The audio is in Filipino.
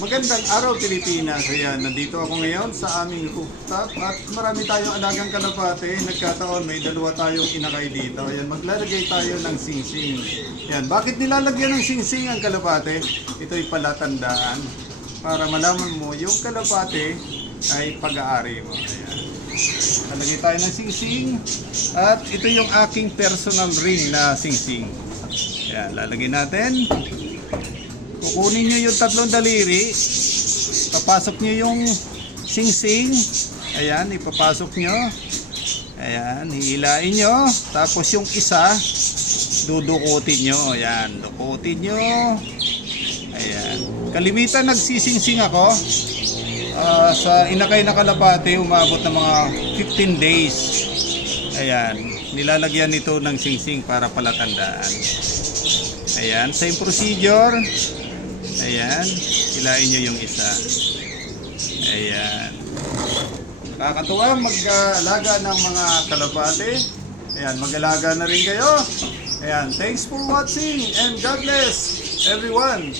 Magandang araw Pilipinas. Ayan, nandito ako ngayon sa aming rooftop at marami tayong alagang kalapate. Nagkataon may dalawa tayong inakay dito. Ayan, maglalagay tayo ng singsing. Ayan, bakit nilalagyan ng singsing ang kalapate? Ito'y palatandaan para malaman mo yung kalapate ay pag-aari mo. Ayan. Lalagay tayo ng singsing at ito yung aking personal ring na singsing. Ayan, lalagay natin. Kukunin nyo yung tatlong daliri, papasok nyo yung singsing, ayan, ipapasok nyo, ayan, hihilain nyo, tapos yung isa, dudukutin nyo, ayan, dukutin nyo, ayan. Kalimitan nagsisingsing ako, sa inakay na kalapate, umabot ng mga 15 days, ayan, nilalagyan nito ng singsing para palatandaan. Ayan, same procedure. Ayan, hilain nyo yung isa. Ayan. Kakatuwa mag-alaga ng mga kalapate. Ayan, mag-alaga na rin kayo. Ayan, thanks for watching and God bless everyone.